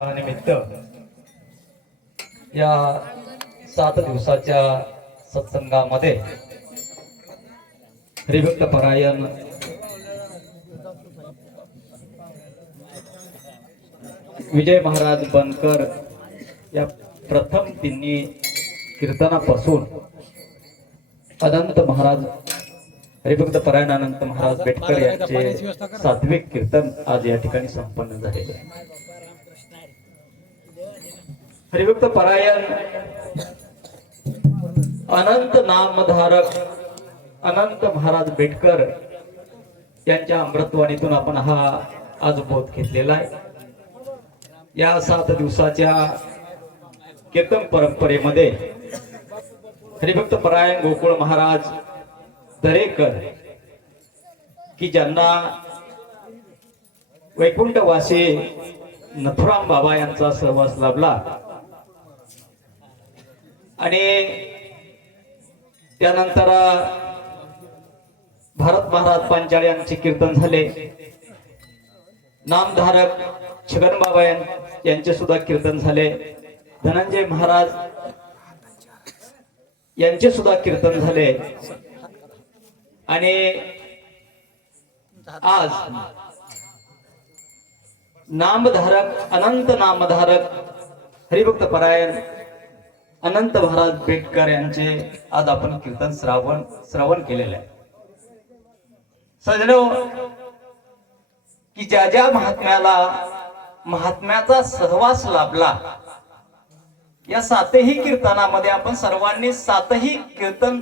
निमित्त या सात दिवसाच्या सत्संगामध्ये हरिभक्त परायण विजय महाराज बनकर या प्रथम तिन्ही कीर्तनापासून अनंत महाराज हरिभक्त परायण अनंत महाराज बेटकर यांचे सात्विक कीर्तन आज या ठिकाणी संपन्न झालेले आहे. हरिभक्त परायण अनंत नामधारक अनंत महाराज बेटकर यांच्या अमृतवाणीतून आपण हा आज बोध घेतलेला आहे. या सात दिवसाच्या कीर्तन परंपरेमध्ये हरिभक्त परायण गोकुळ महाराज दरेकर की ज्यांना वैकुंठवासी नथुराम बाबा यांचा सहवास लाभला आणि त्यानंतर भारत महाराज पांचाळ यांचे कीर्तन झाले. नामधारक छगन बाबा यांचे सुद्धा कीर्तन झाले. धनंजय महाराज यांचे सुद्धा कीर्तन झाले. आणि आज नामधारक अनंत नामधारक हरिभक्त परायण अनंत भारत बेटकर यांचे आज आपण कीर्तन श्रावण श्रवण केलेले आहे. सजनो की ज्या ज्या महात्म्याला महात्म्याचा सहवास लाभला या सातही कीर्तनामध्ये आपण सर्वांनी सातही कीर्तन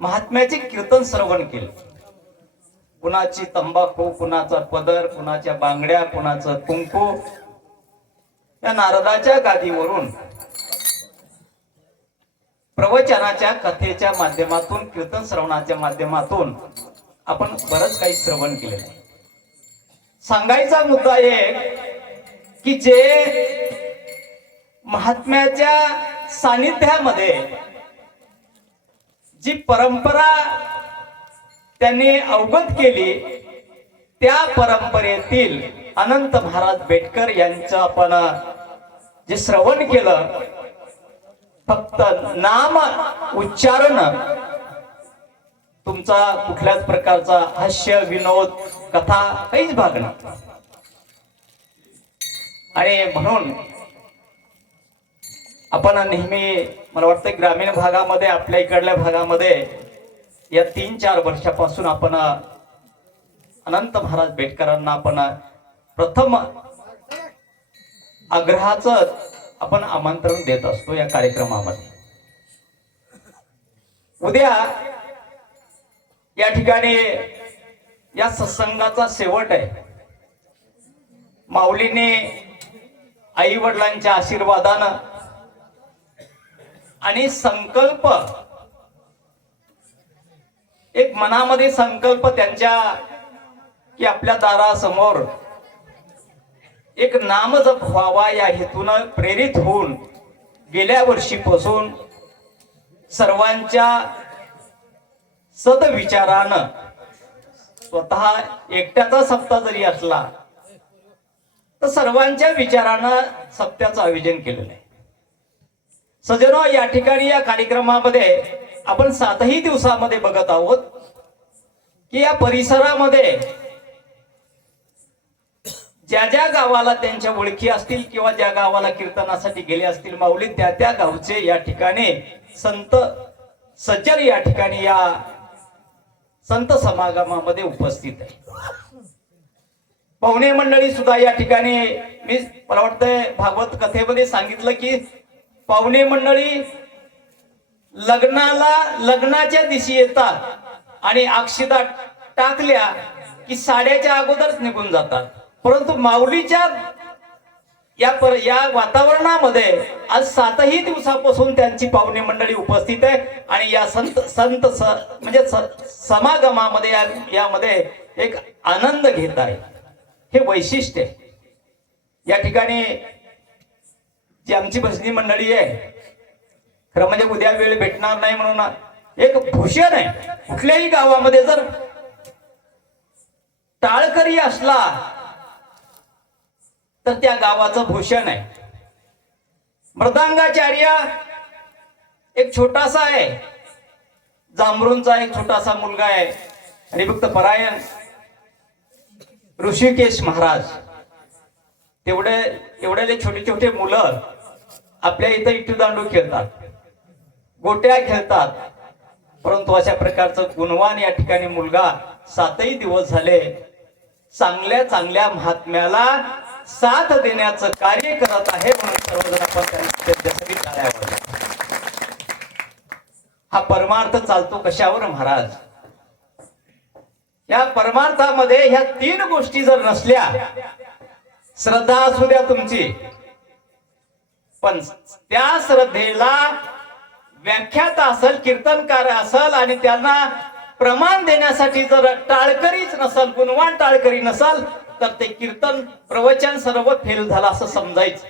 महात्म्याचे कीर्तन श्रवण केले. कुणाची तंबाखू कुणाचा पदर कुणाच्या बांगड्या कुणाचं कुंकू या नारदाच्या गादीवरून प्रवचनाच्या कथेच्या माध्यमातून कीर्तन श्रवणाच्या माध्यमातून आपण बरंच काही श्रवण केलेलं आहे. सांगायचा मुद्दा एक की जे महात्म्याच्या सानिध्यामध्ये जी परंपरा त्यांनी अवगत केली त्या परंपरेतील अनंत महाराज बेटकर यांचं आपण जे श्रवण केलं फक्त नाम उच्चारण. तुमचा कुठल्याच प्रकारचा हास्य विनोद कथा काहीच भाग नाही. आणि म्हणून आपण नेहमी मला वाटतं ग्रामीण भागामध्ये आपल्या इकडल्या भागामध्ये या तीन चार वर्षापासून आपण अनंत महाराज बेटकरांना आपण प्रथम आग्रहाचं आपण आमंत्रण देत असतो या कार्यक्रमामध्ये. उद्या या ठिकाणी या सत्संगाचा शेवट आहे. माऊलीने आई वडिलांच्या आशीर्वादानं आणि संकल्प एक मनामध्ये संकल्प त्यांच्या की आपल्या दारासमोर एक नामजप व्हावा या हेतून प्रेरित होऊन गेल्या वर्षीपासून सर्वांच्या सदविचारानं स्वतः एकट्याचा सप्ताह जरी असला तर सर्वांच्या विचारानं सप्त्याचं आयोजन केलेलं आहे. सजनो या ठिकाणी या कार्यक्रमामध्ये आपण सातही दिवसामध्ये बघत आहोत की या परिसरामध्ये ज्या ज्या गावाला त्यांच्या ओळखी असतील किंवा ज्या गावाला कीर्तनासाठी गेले असतील माऊली त्या त्या गावचे या ठिकाणी संत सज्जन या ठिकाणी या संत समागमामध्ये उपस्थित आहे पाहुणे मंडळी सुद्धा या ठिकाणी मी मला वाटतंय भागवत कथेमध्ये सांगितलं की पाहुणे मंडळी लग्नाला लग्नाच्या दिवशी येतात आणि अक्षिता टाकल्या की साड्याच्या अगोदरच निघून जातात. परंतु माऊलीच्या या पर या वातावरणामध्ये आज सातही दिवसापासून त्यांची पाहुणे मंडळी उपस्थित आहे. आणि या संत संत स म्हणजे समागमामध्ये या यामध्ये एक आनंद घेत आहे. हे वैशिष्ट्य आहे. या ठिकाणी जी आमची भजनी मंडळी आहे खरं म्हणजे उद्या वेळ भेटणार नाही म्हणून एक भूषण आहे. कुठल्याही गावामध्ये जर टाळकरी असला तर त्या गावाचं भूषण आहे. मृदांगाचार्य एक छोटासा आहे. जांभरूनचा एक छोटासा मुलगा आहे. आणि फक्त परायण ऋषिकेश महाराज. तेवढे एवढ्याले छोटे छोटे मुलं आपल्या इथं इटू दांडू खेळतात. गोट्या खेळतात. परंतु अशा प्रकारचं गुणवान या ठिकाणी मुलगा सातही दिवस झाले चांगल्या चांगल्या महात्म्याला साथ देण्याचं कार्य करत आहे म्हणून सर्वजण आपण त्यांच्यासाठी टाळ्या हा परमार्थ चालतो कशावर महाराज? या परमार्थामध्ये ह्या तीन गोष्टी जर नसल्या श्रद्धा असू द्या तुमची पण त्या श्रद्धेला व्याख्याता असेल कीर्तनकार असेल आणि त्यांना प्रमाण देण्यासाठी जर टाळकरीच नसल गुणवान टाळकरी नसल तर ते कीर्तन प्रवचन सर्व फेल झालं असं समजायचं.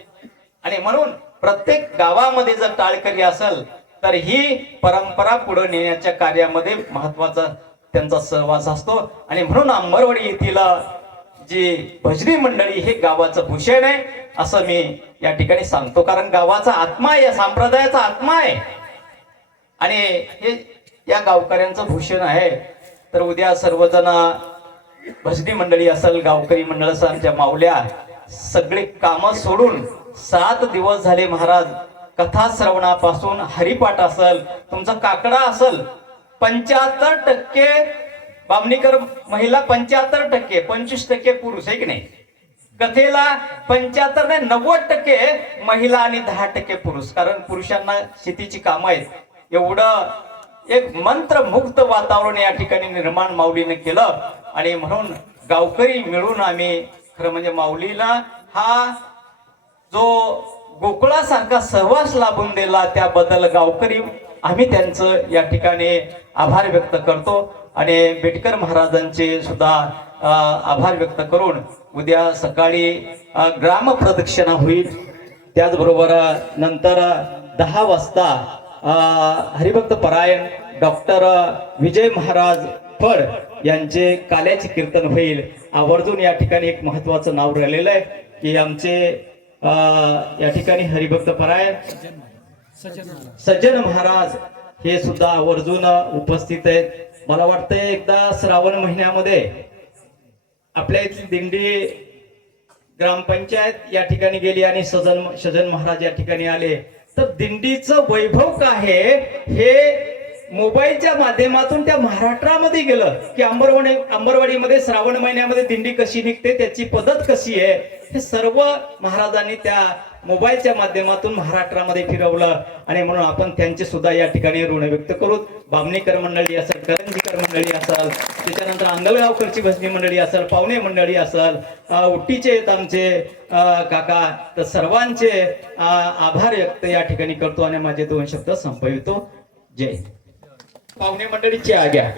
आणि म्हणून प्रत्येक गावामध्ये जर टाळकरी असेल तर ही परंपरा पुढे नेण्याच्या कार्यामध्ये महत्त्वाचा त्यांचा सहवास असतो. आणि म्हणून अंबरवाडी येथील जी भजनी मंडळी हे गावाचं भूषण आहे असं मी या ठिकाणी सांगतो. कारण गावाचा आत्मा आहे या संप्रदायाचा आत्मा आहे. आणि हे या गावकऱ्यांचं भूषण आहे. तर उद्या सर्वजण भजनी मंडळी असेल गावकरी मंडळ असेल आमच्या माऊल्या सगळे कामं सोडून सात दिवस झाले महाराज कथा श्रवणापासून हरिपाठ असेल तुमचा काकडा असल पंच्याहत्तर टक्के बामणीकर महिला पंच्याहत्तर टक्के पंचवीस टक्के पुरुष आहे की नाही? कथेला पंच्याहत्तर नाही नव्वद टक्के महिला आणि दहा टक्के पुरुष कारण पुरुषांना शेतीची कामं आहेत. एवढं एक मंत्रमुक्त वातावरण या ठिकाणी निर्माण माऊलीने केलं. आणि म्हणून गावकरी मिळून आम्ही खरं म्हणजे माऊलीला हा जो गोकुळासारखा सहवास लाभून दिला त्याबद्दल गावकरी आम्ही त्यांचं या ठिकाणी आभार व्यक्त करतो. आणि बेटकर महाराजांचे सुद्धा आभार व्यक्त करून उद्या सकाळी ग्राम प्रदक्षिणा होईल. त्याचबरोबर नंतर दहा वाजता हरिभक्त परायण डॉक्टर विजय महाराज फड यांचे काल्याचे कीर्तन होईल. आवर्जून या ठिकाणी एक महत्वाचं नाव राहिलेलं आहे की आमचे या ठिकाणी हरिभक्त परायण सज्जन महाराज हे सुद्धा आवर्जून उपस्थित आहेत. मला वाटतंय एकदा श्रावण महिन्यामध्ये आपल्या इथली दिंडी ग्रामपंचायत या ठिकाणी गेली आणि सजन सजन महाराज या ठिकाणी आले. तर दिंडीचं वैभव काय आहे? हे मोबाईलच्या माध्यमातून त्या महाराष्ट्रामध्ये गेलं की अंबरवाडी अंबरवाडीमध्ये श्रावण महिन्यामध्ये दिंडी कशी निघते त्याची पद्धत कशी आहे हे सर्व महाराजांनी त्या मोबाईलच्या माध्यमातून महाराष्ट्रामध्ये फिरवलं. आणि म्हणून आपण त्यांचे सुद्धा या ठिकाणी ऋण व्यक्त करू. बामणीकर मंडळी असेल करंजीकर मंडळी असेल त्याच्यानंतर अंगलगावकरची भजनी मंडळी असेल पाहुणे मंडळी असेल उट्टीचे आहेत आमचे काका. तर सर्वांचे आभार व्यक्त या ठिकाणी करतो आणि माझे दोन शब्द संपवितो. जय पाहुणे मंडळीची आग्या